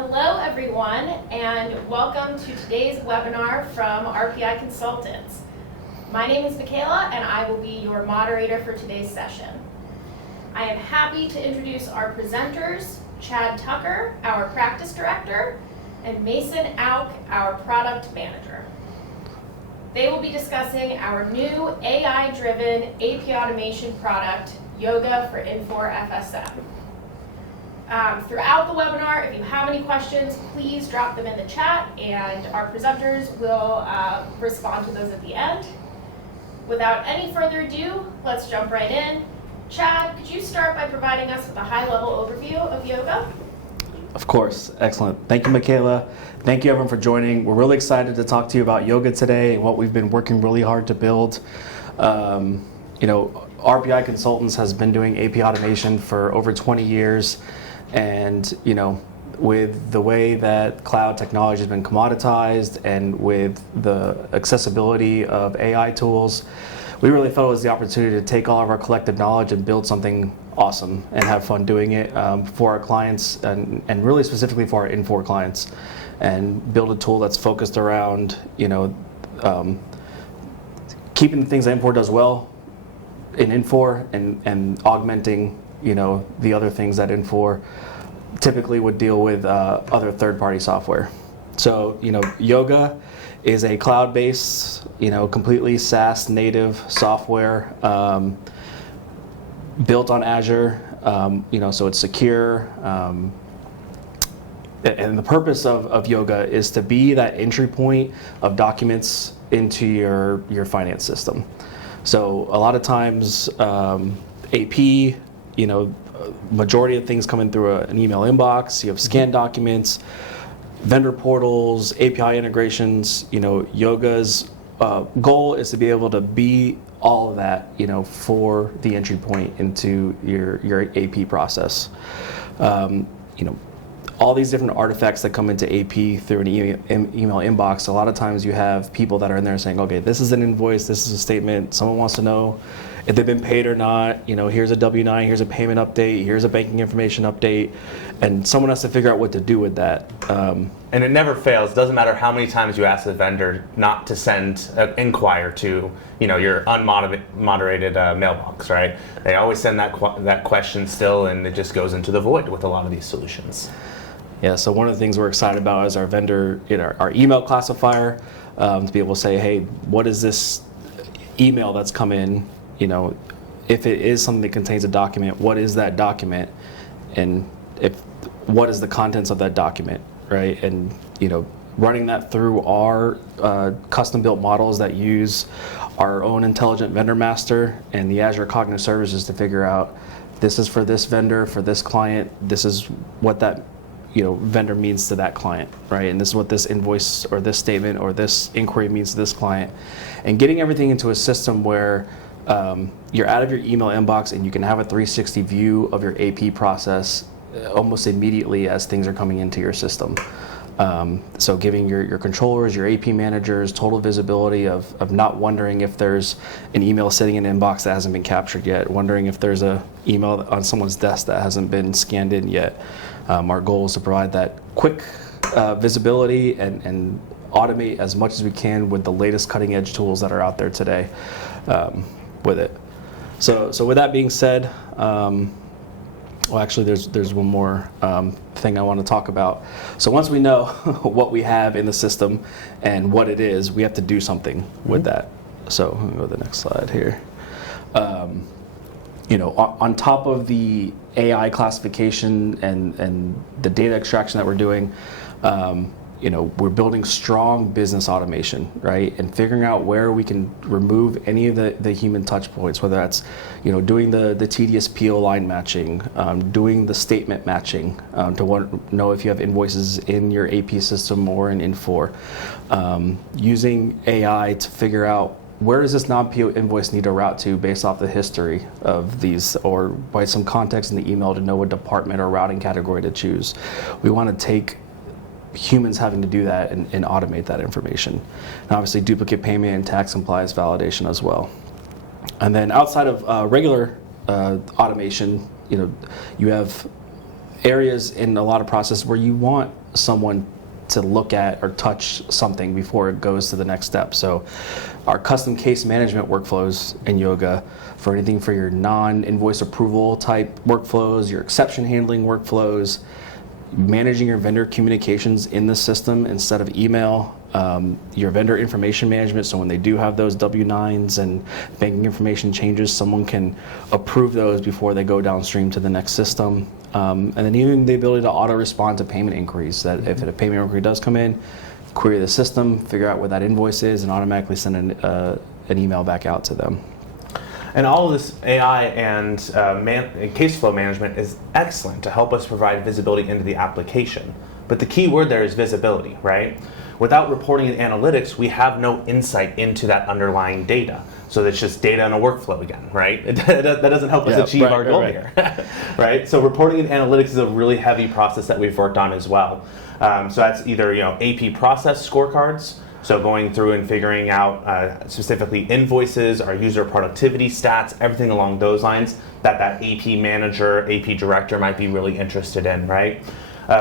Hello everyone, and welcome to today's webinar from RPI Consultants. My name is Michaela and I will be your moderator for today's session. I am happy to introduce our presenters, Chad Tucker, our Practice Director, and Mason Auch, our Product Manager. They will be discussing our new AI-driven AP automation product, Yoga for Infor FSM. Throughout the webinar, if you have any questions, please drop them in the chat and our presenters will respond to those at the end. Without any further ado, let's jump right in. Chad, could you start by providing us with a high-level overview of Yoga? Of course. Excellent. Thank you, Michaela. Thank you, everyone, for joining. We're really excited to talk to you about Yoga today and what we've been working really hard to build. RPI Consultants has been doing AP automation for over 20 years. And, with the way that cloud technology has been commoditized and with the accessibility of AI tools, we really felt it was the opportunity to take all of our collective knowledge and build something awesome and have fun doing it for our clients and really specifically for our Infor clients, and build a tool that's focused around, keeping the things that Infor does well in Infor and augmenting, the other things that Infor typically would deal with other third-party software. So, Yoga is a cloud-based, completely SaaS native software built on Azure, so it's secure. And the purpose of Yoga is to be that entry point of documents into your finance system. So a lot of times, AP, majority of things coming through an email inbox. You have scanned documents, vendor portals, API integrations. Yoga's goal is to be able to be all of that, for the entry point into your AP process. All these different artifacts that come into AP through an email inbox, a lot of times you have people that are in there saying, okay, this is an invoice, this is a statement, someone wants to know if they've been paid or not, here's a W-9, here's a payment update, here's a banking information update, and someone has to figure out what to do with that. And it never fails. It doesn't matter how many times you ask the vendor not to send an inquire to, your unmoderated mailbox, right? They always send that question still, and it just goes into the void with a lot of these solutions. Yeah, so one of the things we're excited about is our vendor, our email classifier, to be able to say, hey, what is this email that's come in? If it is something that contains a document, what is that document? And what is the contents of that document, right? And, running that through our custom-built models that use our own intelligent vendor master and the Azure Cognitive Services to figure out this is for this vendor, for this client, this is what that vendor means to that client, right? And this is what this invoice or this statement or this inquiry means to this client. And getting everything into a system where you're out of your email inbox and you can have a 360 view of your AP process almost immediately as things are coming into your system. So giving your controllers, your AP managers, total visibility of not wondering if there's an email sitting in an inbox that hasn't been captured yet, wondering if there's an email on someone's desk that hasn't been scanned in yet. Our goal is to provide that quick visibility and automate as much as we can with the latest cutting edge tools that are out there today with it. So with that being said, well, actually, there's one more thing I want to talk about. So once we know what we have in the system and what it is, we have to do something with that. So let me go to the next slide here. On top of the AI classification and the data extraction that we're doing, we're building strong business automation, right? And figuring out where we can remove any of the human touch points, whether that's, doing the tedious PO line matching, doing the statement matching to know if you have invoices in your AP system or in Infor, using AI to figure out where does this non-PO invoice need to route to based off the history of these, or by some context in the email to know what department or routing category to choose. We want to take humans having to do that and automate that information. And obviously duplicate payment and tax compliance validation as well. And then outside of regular automation, you have areas in a lot of processes where you want someone to look at or touch something before it goes to the next step. So our custom case management workflows in Yoga for anything for your non-invoice approval type workflows, your exception handling workflows, managing your vendor communications in the system instead of email, your vendor information management, so when they do have those W-9s and banking information changes, someone can approve those before they go downstream to the next system. And then even the ability to auto-respond to payment inquiries, that if a payment inquiry does come in, query the system, figure out what that invoice is, and automatically send an email back out to them. And all of this AI and case flow management is excellent to help us provide visibility into the application. But the key word there is visibility, right? Without reporting and analytics, we have no insight into that underlying data. So it's just data in a workflow again, right? That doesn't help us achieve our goal here, right? So reporting and analytics is a really heavy process that we've worked on as well. So that's either AP process scorecards, so going through and figuring out specifically invoices, our user productivity stats, everything along those lines that AP manager, AP director might be really interested in, right?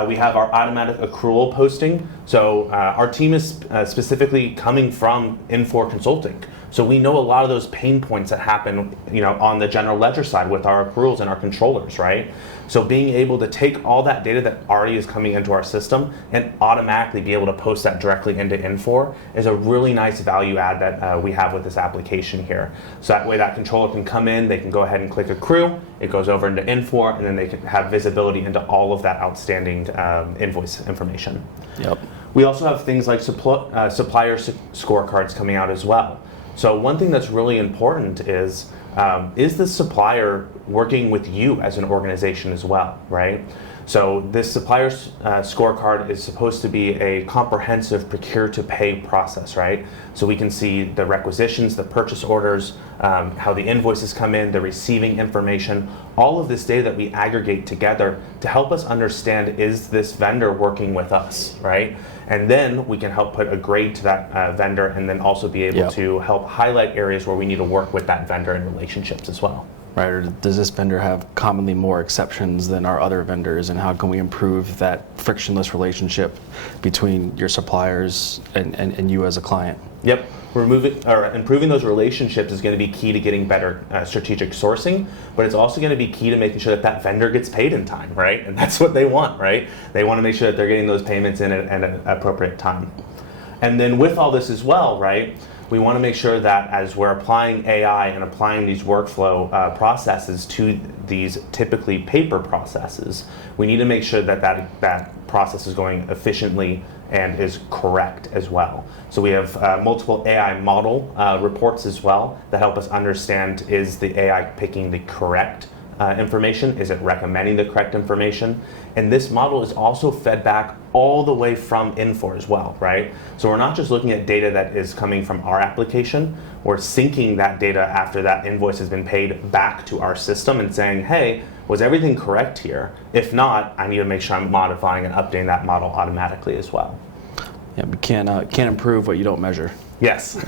We have our automatic accrual posting. So our team is specifically coming from Infor Consulting. So we know a lot of those pain points that happen, on the general ledger side with our accruals and our controllers, right? So being able to take all that data that already is coming into our system and automatically be able to post that directly into Infor is a really nice value add that we have with this application here. So that way that controller can come in, they can go ahead and click accrue, it goes over into Infor, and then they can have visibility into all of that outstanding invoice information. Yep. We also have things like supplier scorecards coming out as well. So one thing that's really important is the supplier working with you as an organization as well, right? So this supplier scorecard is supposed to be a comprehensive procure-to-pay process, right? So we can see the requisitions, the purchase orders, how the invoices come in, the receiving information, all of this data that we aggregate together to help us understand, is this vendor working with us, right? And then we can help put a grade to that vendor, and then also be able to help highlight areas where we need to work with that vendor in relationships as well. Right, or does this vendor have commonly more exceptions than our other vendors, and how can we improve that frictionless relationship between your suppliers and you as a client? Yep, improving those relationships is going to be key to getting better strategic sourcing, but it's also going to be key to making sure that that vendor gets paid in time, right? And that's what they want, right? They want to make sure that they're getting those payments in at an appropriate time. And then with all this as well, right, we want to make sure that as we're applying AI and applying these workflow processes to these typically paper processes, we need to make sure that that process is going efficiently and is correct as well. So we have multiple AI model reports as well that help us understand, is the AI picking the correct information? Is it recommending the correct information? And this model is also fed back all the way from Infor as well, right? So we're not just looking at data that is coming from our application, we're syncing that data after that invoice has been paid back to our system and saying, hey, was everything correct here? If not, I need to make sure I'm modifying and updating that model automatically as well. Yeah, we can't improve what you don't measure. Yes,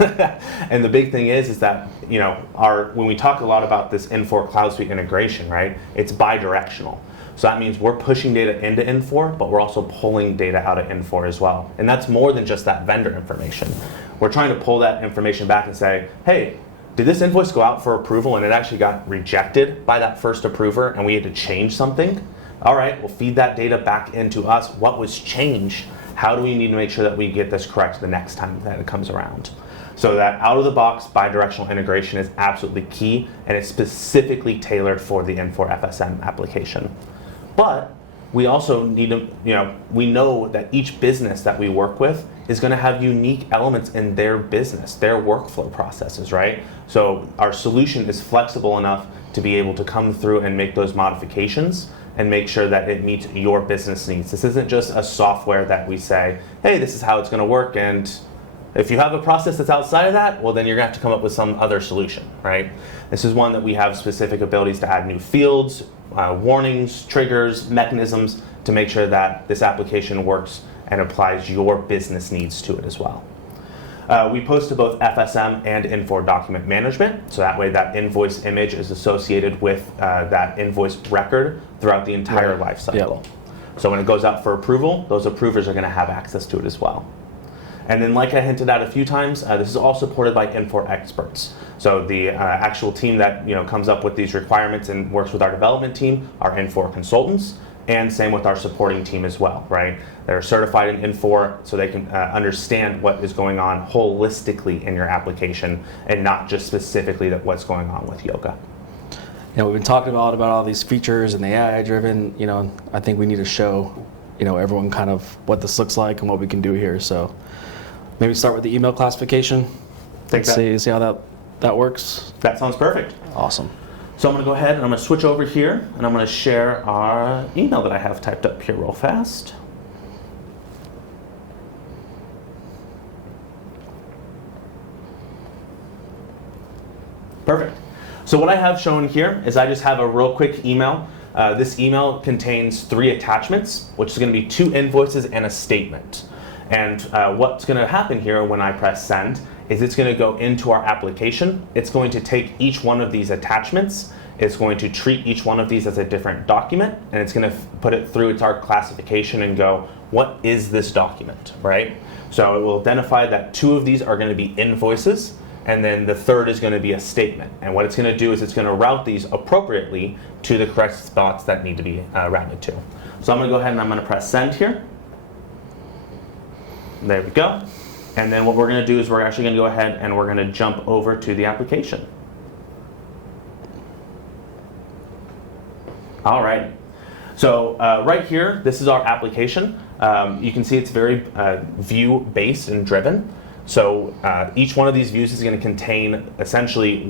and the big thing is that when we talk a lot about this Infor CloudSuite integration, right? It's bi-directional. So that means we're pushing data into Infor, but we're also pulling data out of Infor as well. And that's more than just that vendor information. We're trying to pull that information back and say, hey, did this invoice go out for approval and it actually got rejected by that first approver and we had to change something? All right, we'll feed that data back into us. What was changed? How do we need to make sure that we get this correct the next time that it comes around? So that out-of-the-box bi-directional integration is absolutely key, and it's specifically tailored for the Infor FSM application. But we also need to, we know that each business that we work with is going to have unique elements in their business, their workflow processes, right? So our solution is flexible enough to be able to come through and make those modifications and make sure that it meets your business needs. This isn't just a software that we say, hey, this is how it's going to work, and if you have a process that's outside of that, well, then you're going to have to come up with some other solution, right? This is one that we have specific abilities to add new fields, warnings, triggers, mechanisms to make sure that this application works and applies your business needs to it as well. We post to both FSM and Infor document management, so that way that invoice image is associated with that invoice record throughout the entire life cycle. Yep. So when it goes out for approval, those approvers are going to have access to it as well. And then, like I hinted at a few times, this is all supported by Infor experts. So the actual team that comes up with these requirements and works with our development team are Infor consultants, and same with our supporting team as well, right? They're certified in Infor, so they can understand what is going on holistically in your application, and not just specifically what's going on with yoga. We've been talking about all these features and the AI-driven. I think we need to show, everyone kind of what this looks like and what we can do here. So maybe start with the email classification. See how that works. That sounds perfect. Awesome. So I'm going to go ahead and I'm going to switch over here, and I'm going to share our email that I have typed up here real fast. Perfect. So what I have shown here is I just have a real quick email. This email contains 3 attachments, which is going to be 2 invoices and a statement. And what's going to happen here when I press send is it's going to go into our application. It's going to take each one of these attachments. It's going to treat each one of these as a different document, and it's going to put it through our classification and go, what is this document, right? So it will identify that 2 of these are going to be invoices, and then the 3rd is going to be a statement. And what it's going to do is it's going to route these appropriately to the correct spots that need to be routed to. So I'm going to go ahead and I'm going to press send here. There we go. And then what we're going to do is we're actually going to go ahead and we're going to jump over to the application. All right. So right here, this is our application. You can see it's very view-based and driven. So each one of these views is going to contain essentially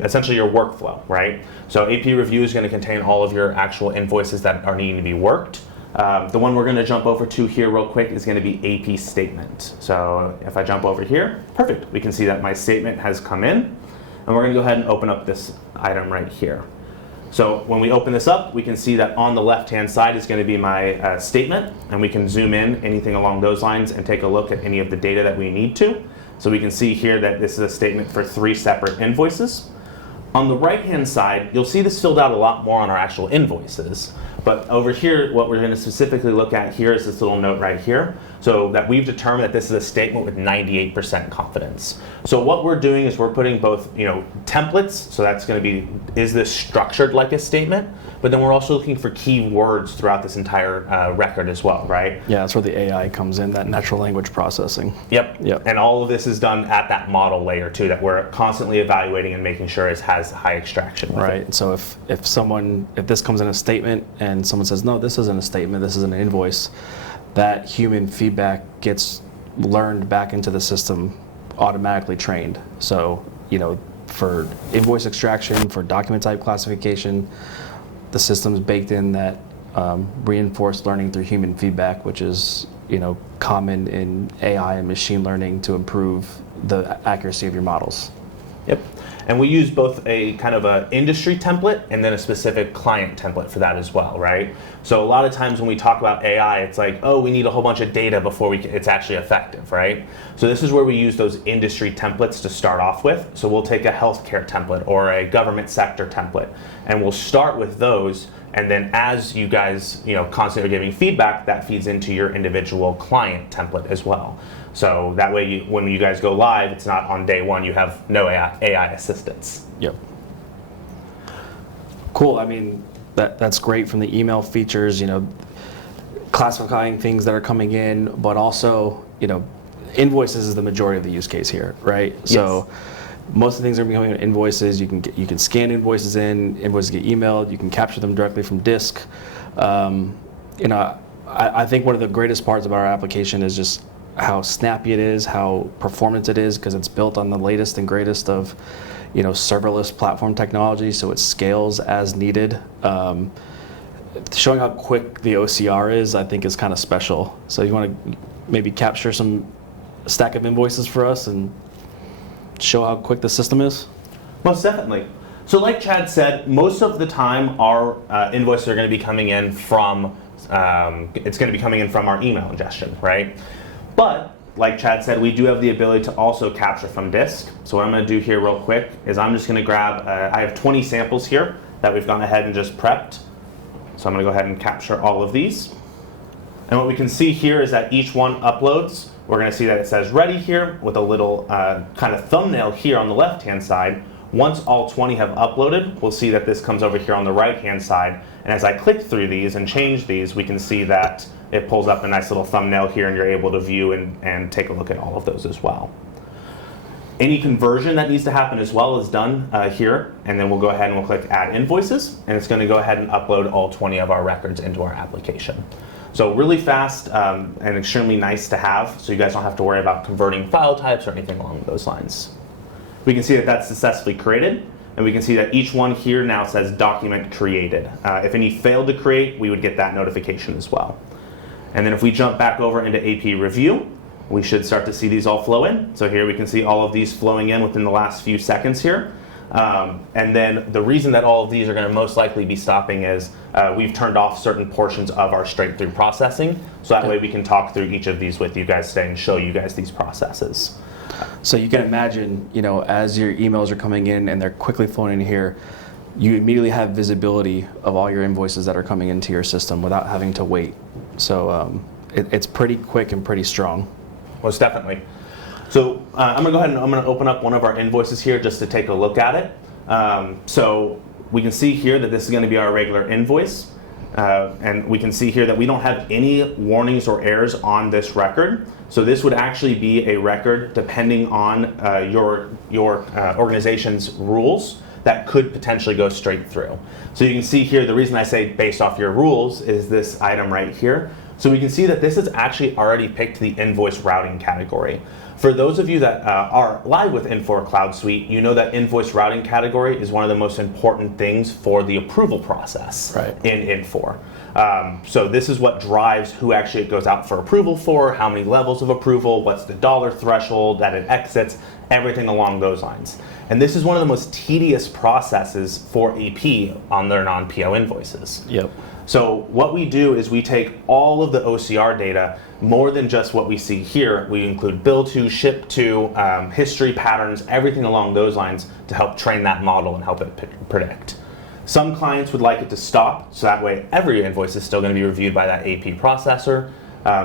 essentially your workflow, right? So AP review is going to contain all of your actual invoices that are needing to be worked. The one we're going to jump over to here real quick is going to be AP statement. So if I jump over here, perfect. We can see that my statement has come in, and we're going to go ahead and open up this item right here. So when we open this up, we can see that on the left-hand side is going to be my statement, and we can zoom in anything along those lines and take a look at any of the data that we need to. So we can see here that this is a statement for 3 separate invoices. On the right-hand side, you'll see this filled out a lot more on our actual invoices. But over here, what we're going to specifically look at here is this little note right here. So that we've determined that this is a statement with 98% confidence. So what we're doing is we're putting both, templates. So that's going to be, is this structured like a statement? But then we're also looking for key words throughout this entire record as well, right? Yeah, that's where the AI comes in, that natural language processing. Yep. And all of this is done at that model layer too, that we're constantly evaluating and making sure it has high extraction. Right. So if this comes in a statement and someone says, no, this isn't a statement, this is an invoice, that human feedback gets learned back into the system, automatically trained. So, for invoice extraction, for document type classification, the system's baked in that reinforced learning through human feedback, which is common in AI and machine learning to improve the accuracy of your models. Yep. And we use both a kind of a industry template and then a specific client template for that as well, right? So a lot of times when we talk about AI, it's like, oh, we need a whole bunch of data before it's actually effective, right? So this is where we use those industry templates to start off with. So we'll take a healthcare template or a government sector template, and we'll start with those. And then as you guys, constantly are giving feedback, that feeds into your individual client template as well. So that way, when you guys go live, it's not on day one, you have no AI assistance. Yep. Cool. I mean, that's great from the email features, classifying things that are coming in, but also, invoices is the majority of the use case here, right? Yes. So most of the things are becoming invoices. You can scan invoices in, invoices get emailed, you can capture them directly from disk. I think one of the greatest parts of our application is just how snappy it is, how performant it is, because it's built on the latest and greatest of, serverless platform technology, so it scales as needed. Showing how quick the OCR is, I think, is kind of special. So you want to maybe capture some stack of invoices for us and show how quick the system is? Most definitely. So like Chad said, most of the time our invoices are going to be coming in from, it's going to be coming in from our email ingestion, right? But like Chad said, we do have the ability to also capture from disk. So what I'm going to do here real quick is I'm just going to grab, I have 20 samples here that we've gone ahead and just prepped. So I'm going to go ahead and capture all of these. And what we can see here is that each one uploads. We're going to see that it says ready here with a little kind of thumbnail here on the left-hand side. Once all 20 have uploaded, we'll see that this comes over here on the right-hand side. And as I click through these and change these, we can see that it pulls up a nice little thumbnail here, and you're able to view and take a look at all of those as well. Any conversion that needs to happen as well is done here, and then we'll go ahead and we'll click Add Invoices, and it's going to go ahead and upload all 20 of our records into our application. So really fast and extremely nice to have, so you guys don't have to worry about converting file types or anything along those lines. We can see that that's successfully created, and we can see that each one here now says document created. If any failed to create, we would get that notification as well. And then if we jump back over into AP Review, we should start to see these all flow in. So here we can see all of these flowing in within the last few seconds here. And then the reason that all of these are going to most likely be stopping is we've turned off certain portions of our straight-through processing. So that way we can talk through each of these with you guys today and show you guys these processes. So you can imagine, as your emails are coming in and they're quickly flowing in here, you immediately have visibility of all your invoices that are coming into your system without having to wait. So it's pretty quick and pretty strong. Most definitely. So I'm going to go ahead and I'm going to open up one of our invoices here just to take a look at it. So we can see here that this is going to be our regular invoice. And we can see here that we don't have any warnings or errors on this record. So this would actually be a record depending on your organization's rules that could potentially go straight through. So you can see here, the reason I say based off your rules is this item right here. So we can see that this has actually already picked the invoice routing category. For those of you that are live with Infor CloudSuite, you know that invoice routing category is one of the most important things for the approval process in Infor. So this is what drives who actually it goes out for approval for, how many levels of approval, what's the dollar threshold that it exits, everything along those lines. And this is one of the most tedious processes for AP on their non-PO invoices. Yep. So what we do is we take all of the OCR data, more than just what we see here. We include bill to, ship to, history patterns, everything along those lines to help train that model and help it predict. Some clients would like it to stop, so that way every invoice is still going to be reviewed by that AP processor.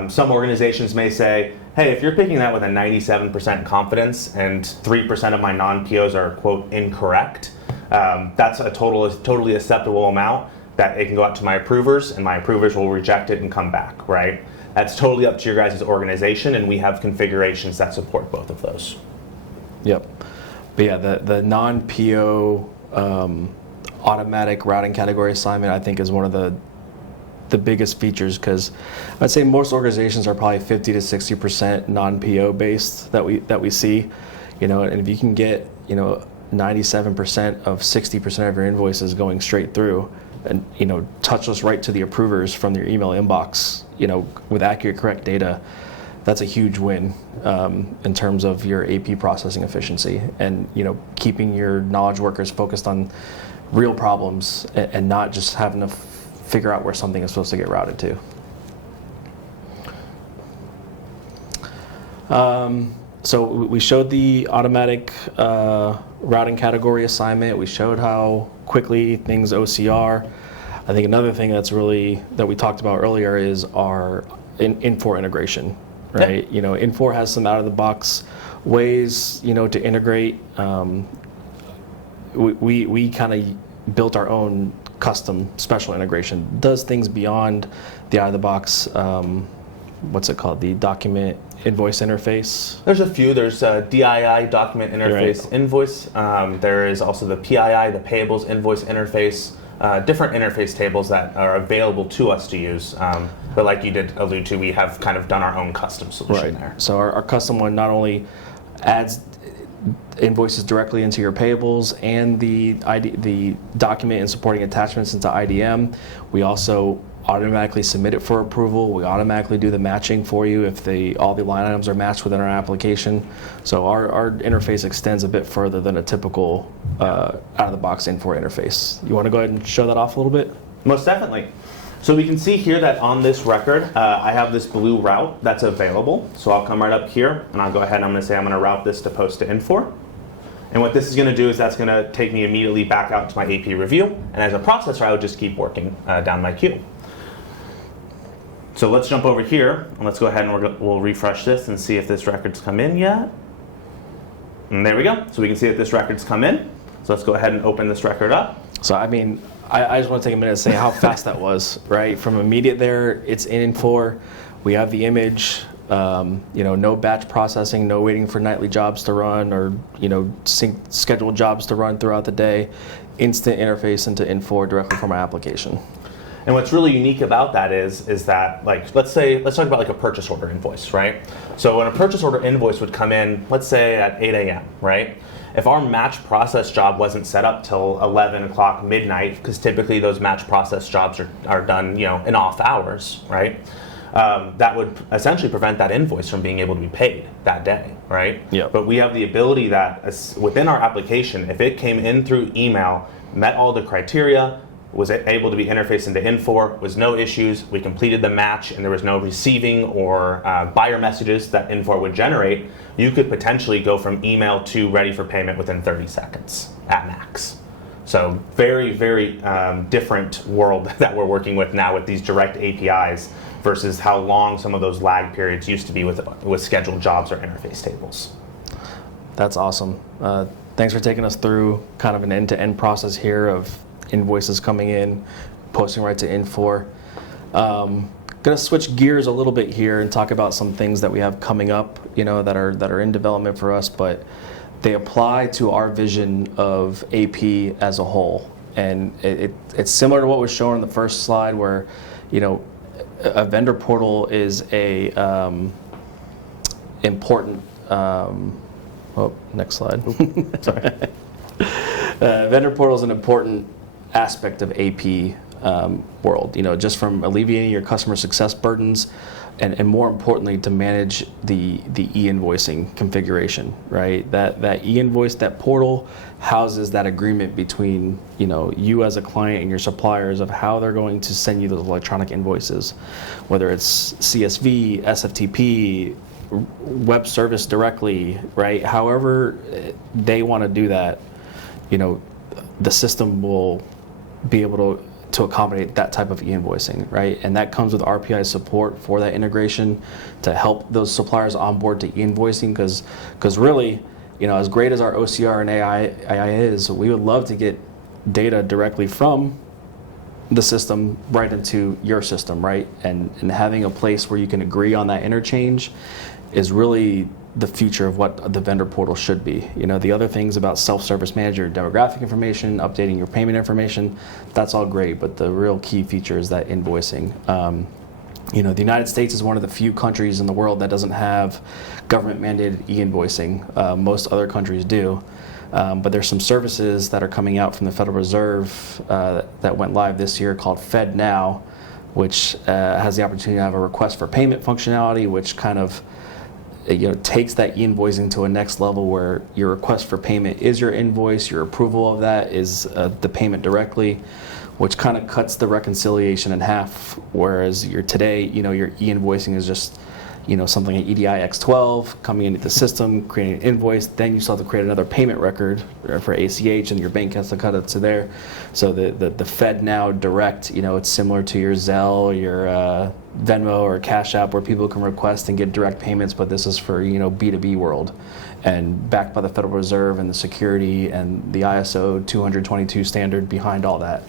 Some organizations may say, hey, if you're picking that with a 97% confidence and 3% of my non-POs are, quote, incorrect, that's a totally acceptable amount that it can go out to my approvers, and my approvers will reject it and come back, right? That's totally up to your guys' organization, and we have configurations that support both of those. Yep. But yeah, the non-PO automatic routing category assignment, I think, is one of the biggest features, because I'd say most organizations are probably 50 to 60% non-PO based that we see, and if you can get 97% of 60% of your invoices going straight through, and touchless right to the approvers from your email inbox, with accurate, correct data, that's a huge win in terms of your AP processing efficiency, and keeping your knowledge workers focused on real problems and not just having to figure out where something is supposed to get routed to. So we showed the automatic routing category assignment. We showed how quickly things OCR. I think another thing that we talked about earlier is our Infor integration, right? Yep. Infor has some out-of-the-box ways, to integrate. We kind of built our own custom special integration. Does things beyond the out-of-the-box, what's it called? The document invoice interface? There's a few. There's DII, document interface invoice. There is also the PII, the payables invoice interface. Different interface tables that are available to us to use. But like you did allude to, we have kind of done our own custom solution there. So our custom one not only adds invoices directly into your payables and the document and supporting attachments into IDM, we also automatically submit it for approval. We automatically do the matching for you if all the line items are matched within our application. So our interface extends a bit further than a typical out-of-the-box Infor interface. You want to go ahead and show that off a little bit? Most definitely. So we can see here that on this record, I have this blue route that's available. So I'll come right up here and I'll go ahead and I'm going to say I'm going to route this to post to Infor. And what this is going to do is that's going to take me immediately back out to my AP review. And as a processor, I would just keep working down my queue. So let's jump over here, and let's go ahead and we'll refresh this and see if this record's come in yet. And there we go. So we can see that this record's come in. So let's go ahead and open this record up. So I mean, I just want to take a minute to say how fast that was, right? From immediate there, it's in for. We have the image. No batch processing, no waiting for nightly jobs to run or scheduled jobs to run throughout the day. Instant interface into Infor directly from our application. And what's really unique about that is that, like, let's talk about like a purchase order invoice, right? So when a purchase order invoice would come in, let's say at 8 a.m., right? If our match process job wasn't set up till 11 o'clock midnight, because typically those match process jobs are done, in off hours, right? That would essentially prevent that invoice from being able to be paid that day, right? Yeah. But we have the ability that within our application, if it came in through email, met all the criteria, was able to be interfaced into Infor, was no issues, we completed the match, and there was no receiving or buyer messages that Infor would generate, you could potentially go from email to ready for payment within 30 seconds at max. So very, very different world that we're working with now with these direct APIs versus how long some of those lag periods used to be with scheduled jobs or interface tables. That's awesome. Thanks for taking us through kind of an end-to-end process here of invoices coming in, posting right to Infor. Going to switch gears a little bit here and talk about some things that we have coming up, that are in development for us, but they apply to our vision of AP as a whole. And it's similar to what was shown on the first slide where, a vendor portal is a important, next slide. Sorry. Vendor portal is an important aspect of AP world, just from alleviating your customer success burdens and more importantly to manage the e-invoicing configuration, right? That e-invoice, that portal houses that agreement between you as a client and your suppliers of how they're going to send you those electronic invoices, whether it's CSV, SFTP, web service directly, right? However they want to do that, the system will be able to accommodate that type of e-invoicing, right? And that comes with RPI support for that integration to help those suppliers onboard to e-invoicing because really, as great as our OCR and AI is, we would love to get data directly from the system right into your system, right? And having a place where you can agree on that interchange is really the future of what the vendor portal should be. The other things about self-service manager, demographic information, updating your payment information, that's all great, but the real key feature is that invoicing. The United States is one of the few countries in the world that doesn't have government-mandated e-invoicing. Most other countries do. But there's some services that are coming out from the Federal Reserve that went live this year called FedNow, which has the opportunity to have a request for payment functionality, which kind of takes that e-invoicing to a next level where your request for payment is your invoice, your approval of that is the payment directly, which kind of cuts the reconciliation in half. Whereas today, your e-invoicing is just something at EDI X12 coming into the system, creating an invoice, then you still have to create another payment record for ACH, and your bank has to cut it to there. So the FedNow Direct, it's similar to your Zelle, your Venmo or Cash App, where people can request and get direct payments, but this is for B2B world, and backed by the Federal Reserve and the security and the ISO 222 standard behind all that.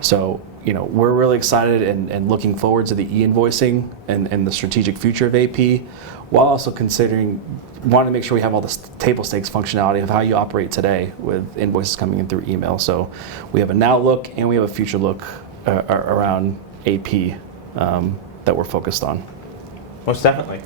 So we're really excited and looking forward to the e-invoicing and the strategic future of AP, while also wanting to make sure we have all the table stakes functionality of how you operate today with invoices coming in through email. So we have a now look and we have a future look around AP that we're focused on. Most definitely.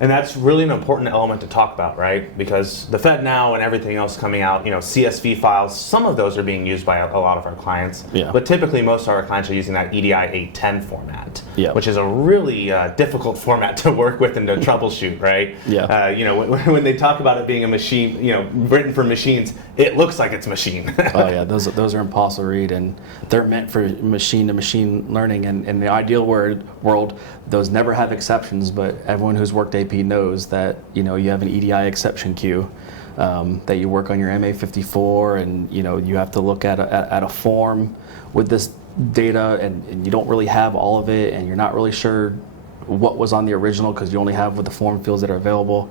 And that's really an important element to talk about, right? Because the FedNow and everything else coming out, CSV files, some of those are being used by a lot of our clients. Yeah. But typically most of our clients are using that EDI 810 format, Yeah. which is a really difficult format to work with and to troubleshoot, right? Yeah. When they talk about it being a machine, written for machines, it looks like it's machine. Oh yeah, those are impossible to read, and they're meant for machine-to-machine learning. And in the ideal world, those never have exceptions. But everyone who's worked AP knows that you have an EDI exception queue that you work on your MA54 and you have to look at a form with this data and you don't really have all of it and you're not really sure what was on the original because you only have with the form fields that are available.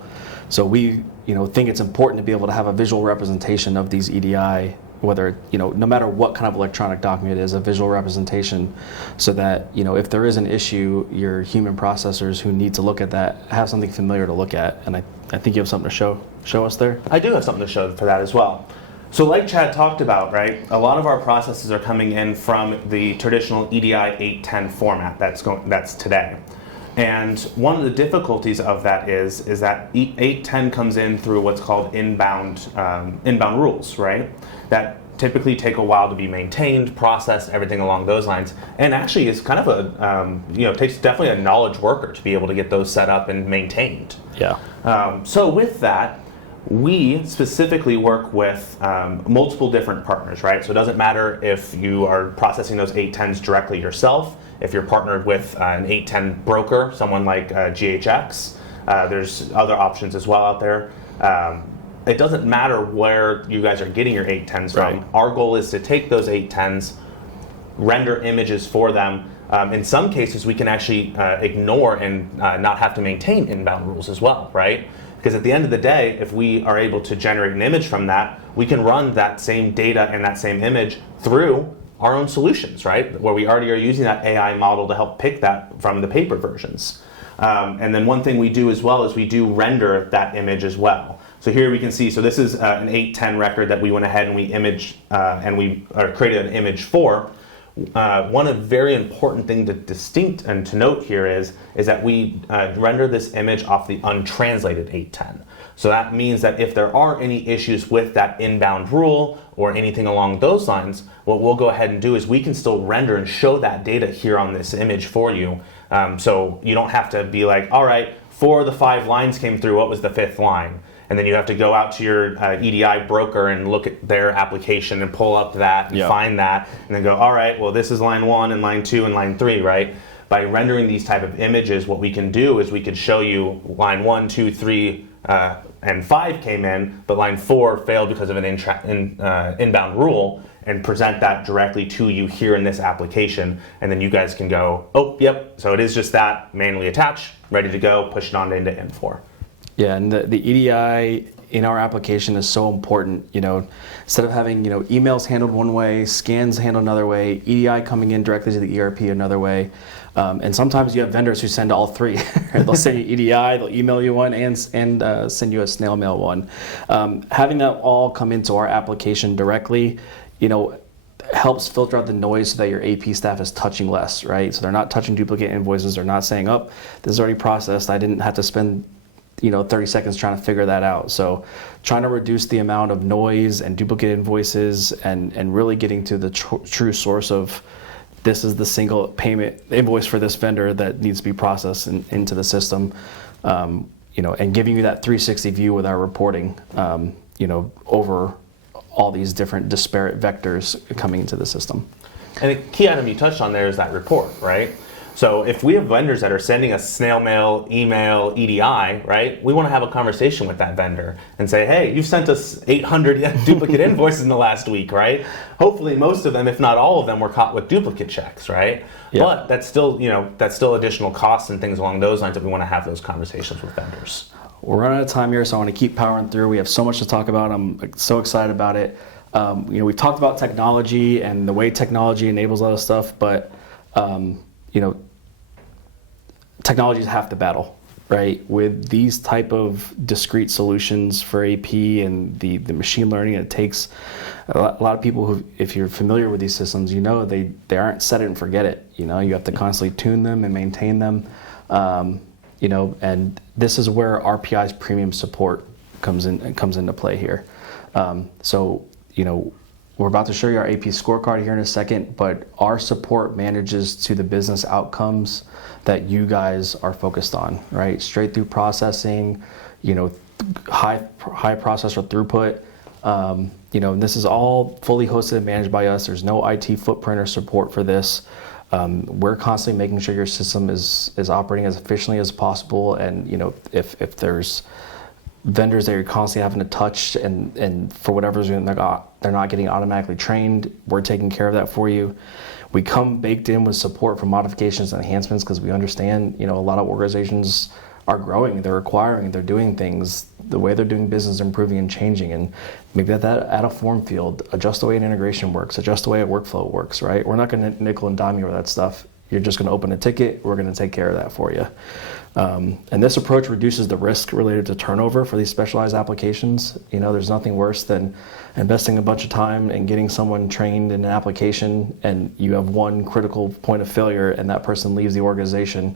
So we think it's important to be able to have a visual representation of these EDI, whether no matter what kind of electronic document it is, a visual representation, so that if there is an issue, your human processors who need to look at that have something familiar to look at. And I think you have something to show us there. I do have something to show for that as well. So like Chad talked about, right, a lot of our processes are coming in from the traditional EDI 810 format that's today. And one of the difficulties of that is that 810 comes in through what's called inbound rules, right? That typically take a while to be maintained, processed, everything along those lines. And actually is kind of takes definitely a knowledge worker to be able to get those set up and maintained. Yeah. So with that, we specifically work with multiple different partners, right? So it doesn't matter if you are processing those 810s directly yourself, if you're partnered with an 810 broker, someone like GHX, there's other options as well out there. It doesn't matter where you guys are getting your 810s from. Right. Our goal is to take those 810s, render images for them. In some cases, we can actually ignore and not have to maintain inbound rules as well, right? Because at the end of the day, if we are able to generate an image from that, we can run that same data and that same image through our own solutions, right? Where we already are using that AI model to help pick that from the paper versions. And then one thing we do as well is we do render that image as well. So here we can see, so this is an 810 record that we went ahead and we created an image for. One very important thing to distinct and to note here is that we render this image off the untranslated 810. So that means that if there are any issues with that inbound rule or anything along those lines, what we'll go ahead and do is we can still render and show that data here on this image for you. So you don't have to be like, all right, 4 of the 5 lines came through, what was the 5th line? And then you have to go out to your EDI broker and look at their application and pull up that and find that, and then go, all right, well, this is line 1 and line 2 and line 3, right? By rendering these type of images, what we can do is we could show you line 1, 2, 3, and 5 came in, but line 4 failed because of an inbound rule, and present that directly to you here in this application. And then you guys can go, oh, yep, so it is just that, manually attach, ready to go, push it on into N4. Yeah, and the EDI in our application is so important. Instead of having emails handled one way, scans handled another way, EDI coming in directly to the ERP another way, and sometimes you have vendors who send all 3. They'll send you EDI, they'll email you one, and send you a snail mail one. Having that all come into our application directly, helps filter out the noise so that your AP staff is touching less, right? So they're not touching duplicate invoices. They're not saying, oh, this is already processed. I didn't have to spend 30 seconds trying to figure that out. So trying to reduce the amount of noise and duplicate invoices and really getting to the true source of this is the single payment invoice for this vendor that needs to be processed into the system, and giving you that 360 view with our reporting, over all these different disparate vectors coming into the system. And a key item you touched on there is that report, right? So if we have vendors that are sending us snail mail, email, EDI, right, we want to have a conversation with that vendor and say, hey, you've sent us 800 duplicate invoices in the last week, right? Hopefully most of them, if not all of them, were caught with duplicate checks, right? Yep. But that's still additional costs and things along those lines that we want to have those conversations with vendors. We're running out of time here, so I want to keep powering through. We have so much to talk about. I'm so excited about it. We've talked about technology and the way technology enables a lot of stuff, but technology is half the battle, right? With these type of discrete solutions for AP and the machine learning it takes, a lot of people who, if you're familiar with these systems, they aren't set it and forget it. You have to constantly tune them and maintain them. And this is where RPI's premium support comes into play here. We're about to show you our AP scorecard here in a second, but our support manages to the business outcomes that you guys are focused on, right? Straight through processing, high processor throughput. This is all fully hosted and managed by us. There's no IT footprint or support for this. We're constantly making sure your system is operating as efficiently as possible, and if there's vendors that you're constantly having to touch, and for whatever reason they're not getting automatically trained, we're taking care of that for you. We come baked in with support for modifications and enhancements because we understand, a lot of organizations are growing, they're acquiring, they're doing things, the way they're doing business is improving and changing, and maybe that add a form field, adjust the way an integration works, adjust the way a workflow works, right? We're not going to nickel and dime you with that stuff. You're just going to open a ticket, we're going to take care of that for you. And this approach reduces the risk related to turnover for these specialized applications. There's nothing worse than investing a bunch of time and getting someone trained in an application, and you have one critical point of failure and that person leaves the organization,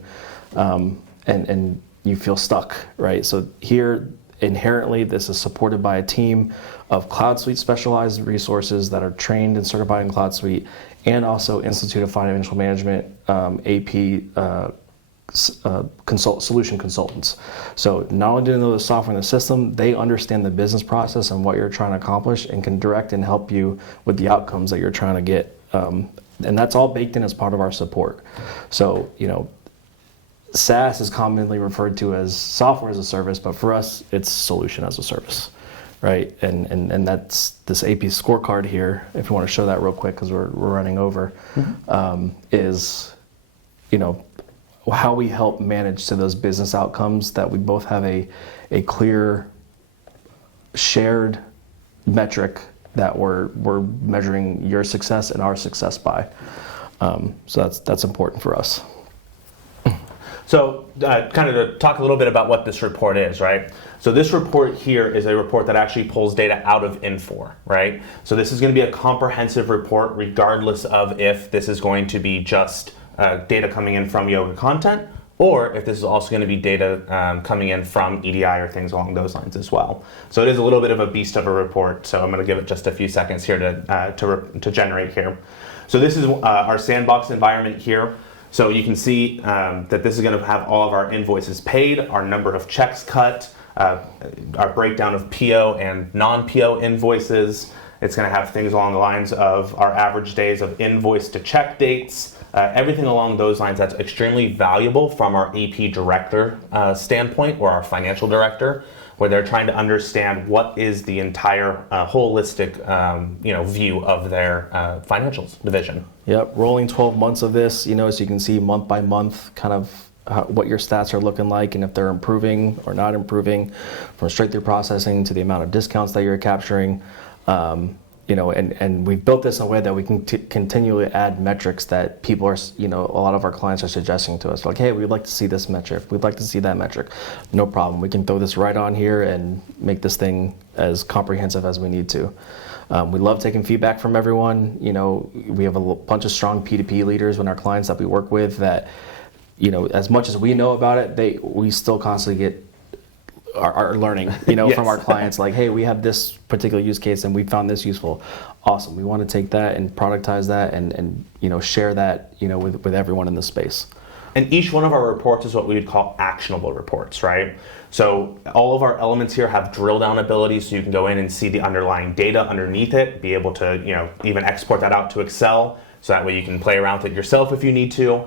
and you feel stuck, right? So here, inherently, this is supported by a team of CloudSuite specialized resources that are trained and certified in CloudSuite, and also Institute of Financial Management, AP solution consultants. So not only do they know the software and the system, they understand the business process and what you're trying to accomplish, and can direct and help you with the outcomes that you're trying to get. And that's all baked in as part of our support. So, SaaS is commonly referred to as software as a service, but for us, it's solution as a service, right? And that's this AP scorecard here, if you want to show that real quick because we're running over, is, how we help manage to those business outcomes that we both have a clear shared metric that we're measuring your success and our success by. So that's important for us. So kind of to talk a little bit about what this report is, right? So this report here is a report that actually pulls data out of Infor, right? So this is going to be a comprehensive report regardless of if this is going to be just data coming in from yoga content, or if this is also going to be data coming in from EDI or things along those lines as well. So it is a little bit of a beast of a report, so I'm going to give it just a few seconds here to generate here. So this is our sandbox environment here. So you can see that this is going to have all of our invoices paid, our number of checks cut, our breakdown of PO and non-PO invoices. It's going to have things along the lines of our average days of invoice to check dates, everything along those lines that's extremely valuable from our AP director standpoint, or our financial director, where they're trying to understand what is the entire holistic view of their financials division. Yep, rolling 12 months of this, so you can see month by month kind of what your stats are looking like, and if they're improving or not improving, from straight through processing to the amount of discounts that you're capturing. And we've built this in a way that we can continually add metrics that people are, a lot of our clients are suggesting to us, like, hey, we'd like to see this metric, we'd like to see that metric. No problem, we can throw this right on here and make this thing as comprehensive as we need to. We love taking feedback from everyone. We have a bunch of strong P2P leaders with our clients that we work with that, as much as we know about it, we still constantly get are learning, Yes. from our clients, like, hey, we have this particular use case and we found this useful. Awesome. We want to take that and productize that and share that, with everyone in the space. And each one of our reports is what we would call actionable reports, right? So all of our elements here have drill down abilities, so you can go in and see the underlying data underneath it, be able to, even export that out to Excel, so that way you can play around with it yourself if you need to.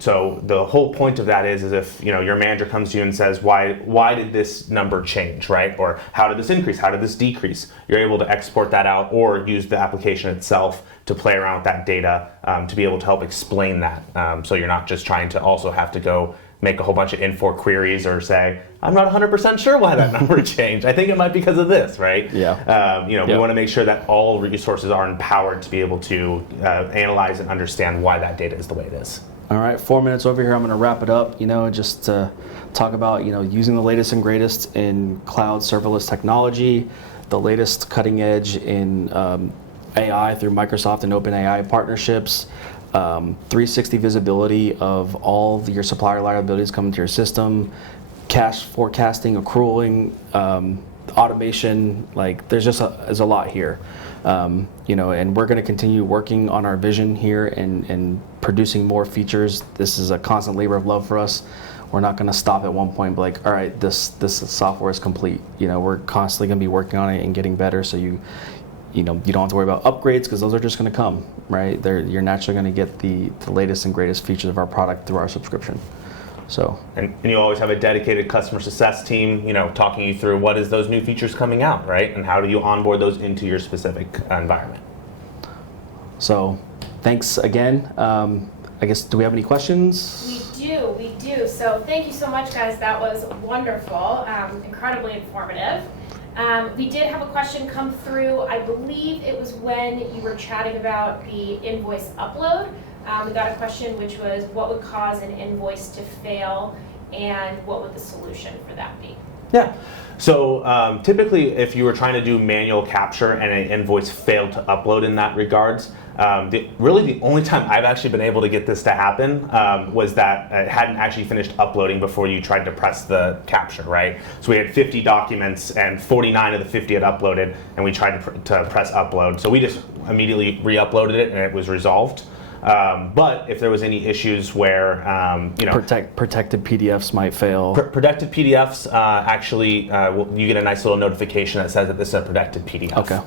So the whole point of that is if your manager comes to you and says, why did this number change, right? Or how did this increase? How did this decrease? You're able to export that out or use the application itself to play around with that data to be able to help explain that. So you're not just trying to also have to go make a whole bunch of Infor queries or say, I'm not 100% sure why that number changed. I think it might be because of this, right? Yeah. We want to make sure that all resources are empowered to be able to analyze and understand why that data is the way it is. All right, 4 minutes over here. I'm going to wrap it up, just to talk about, using the latest and greatest in cloud serverless technology, the latest cutting edge in AI through Microsoft and OpenAI partnerships, 360 visibility of all your supplier liabilities coming to your system, cash forecasting, accruing, automation. Like, there's a lot here. And we're going to continue working on our vision here and producing more features. This is a constant labor of love for us. We're not going to stop at one point and be like, all right, this software is complete. We're constantly going to be working on it and getting better. So you don't have to worry about upgrades, because those are just going to come, right? You're naturally going to get the latest and greatest features of our product through our subscription. So, and you always have a dedicated customer success team, talking you through what is those new features coming out, right? And how do you onboard those into your specific environment? So thanks again. I guess, do we have any questions? We do. So thank you so much, guys. That was wonderful, incredibly informative. We did have a question come through. I believe it was when you were chatting about the invoice upload. We got a question which was, what would cause an invoice to fail, and what would the solution for that be? Yeah. So typically, if you were trying to do manual capture and an invoice failed to upload in that regards, really the only time I've actually been able to get this to happen was that it hadn't actually finished uploading before you tried to press the capture, right? So we had 50 documents and 49 of the 50 had uploaded, and we tried to press upload. So we just immediately re-uploaded it and it was resolved. But if there was any issues where, protected PDFs might fail. Protected PDFs, actually, you get a nice little notification that says that this is a protected PDF. Okay.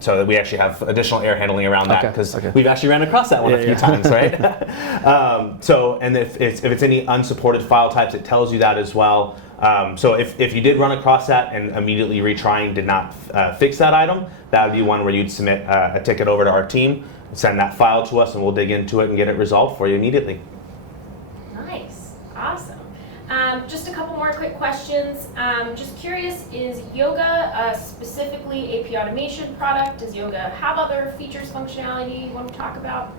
So that we actually have additional error handling around that, because we've actually ran across that one a few times, right? And if it's any unsupported file types, it tells you that as well. So if you did run across that and immediately retrying did not fix that item, that would be one where you'd submit a ticket over to our team, send that file to us, and we'll dig into it and get it resolved for you immediately. Nice. Awesome. Just a couple more quick questions. Just curious, is Yoga specifically AP automation product? Does Yoga have other features, functionality you want to talk about?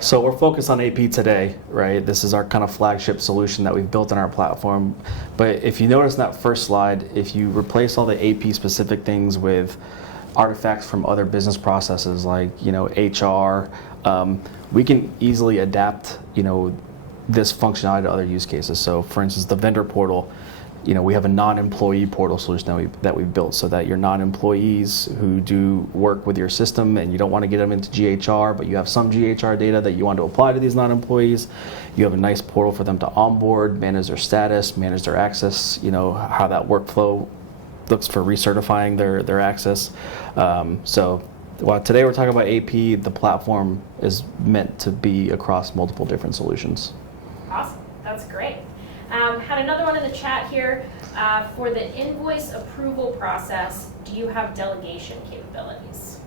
So we're focused on AP today, right? This is our kind of flagship solution that we've built in our platform. But if you notice in that first slide, if you replace all the AP specific things with artifacts from other business processes like HR, we can easily adapt this functionality to other use cases. So for instance, the vendor portal, we have a non-employee portal solution that we've built so that your non-employees who do work with your system and you don't want to get them into GHR, but you have some GHR data that you want to apply to these non-employees, you have a nice portal for them to onboard, manage their status, manage their access, how that workflow looks for recertifying their access. Today we're talking about AP. The platform is meant to be across multiple different solutions. Awesome. That's great. Had another one in the chat here. For the invoice approval process, do you have delegation capabilities?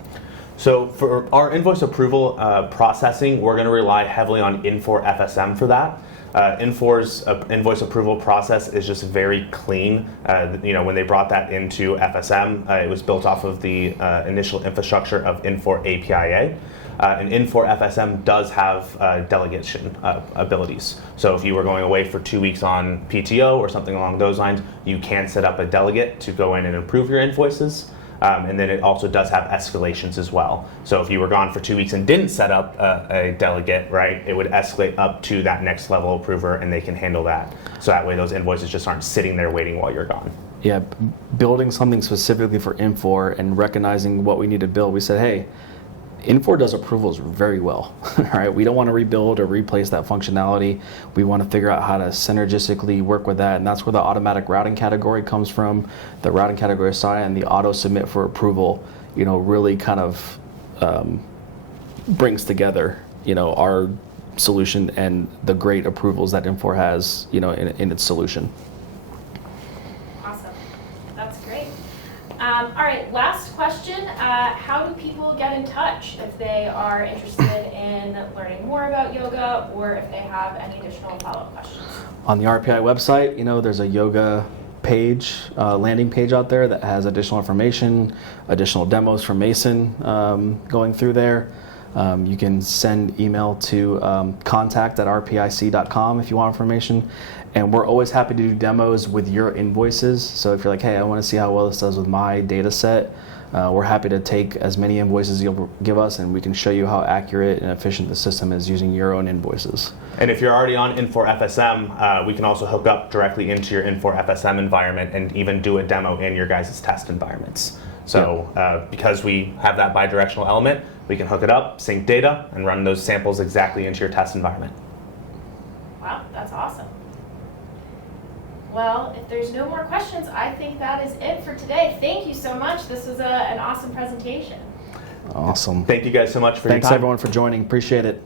So for our invoice approval processing, we're going to rely heavily on Infor FSM for that. Infor's invoice approval process is just very clean. When they brought that into FSM, it was built off of the initial infrastructure of Infor APIA. And Infor FSM does have delegation abilities. So if you were going away for 2 weeks on PTO or something along those lines, you can set up a delegate to go in and approve your invoices. And then it also does have escalations as well. So if you were gone for 2 weeks and didn't set up a delegate, right, it would escalate up to that next level approver, and they can handle that. So that way those invoices just aren't sitting there waiting while you're gone. Yeah, building something specifically for Infor and recognizing what we need to build, we said, hey, Infor does approvals very well, right? We don't want to rebuild or replace that functionality. We want to figure out how to synergistically work with that, and that's where the automatic routing category comes from. The routing category side and the auto submit for approval, really kind of brings together, our solution and the great approvals that Infor has, in its solution. Awesome. That's great. All right, last question. How do people get in touch if they are interested in learning more about yoga, or if they have any additional follow-up questions? On the RPI website, there's a yoga page, landing page out there that has additional information, additional demos from Mason going through there. You can send email to contact@rpic.com if you want information. And we're always happy to do demos with your invoices. So if you're like, hey, I want to see how well this does with my data set, we're happy to take as many invoices you'll give us, and we can show you how accurate and efficient the system is using your own invoices. And if you're already on Infor FSM, we can also hook up directly into your Infor FSM environment and even do a demo in your guys' test environments. So because we have that bidirectional element, we can hook it up, sync data, and run those samples exactly into your test environment. Wow, that's awesome. Well, if there's no more questions, I think that is it for today. Thank you so much. This was an awesome presentation. Awesome. Thank you guys so much for your time. Thanks everyone for joining. Appreciate it.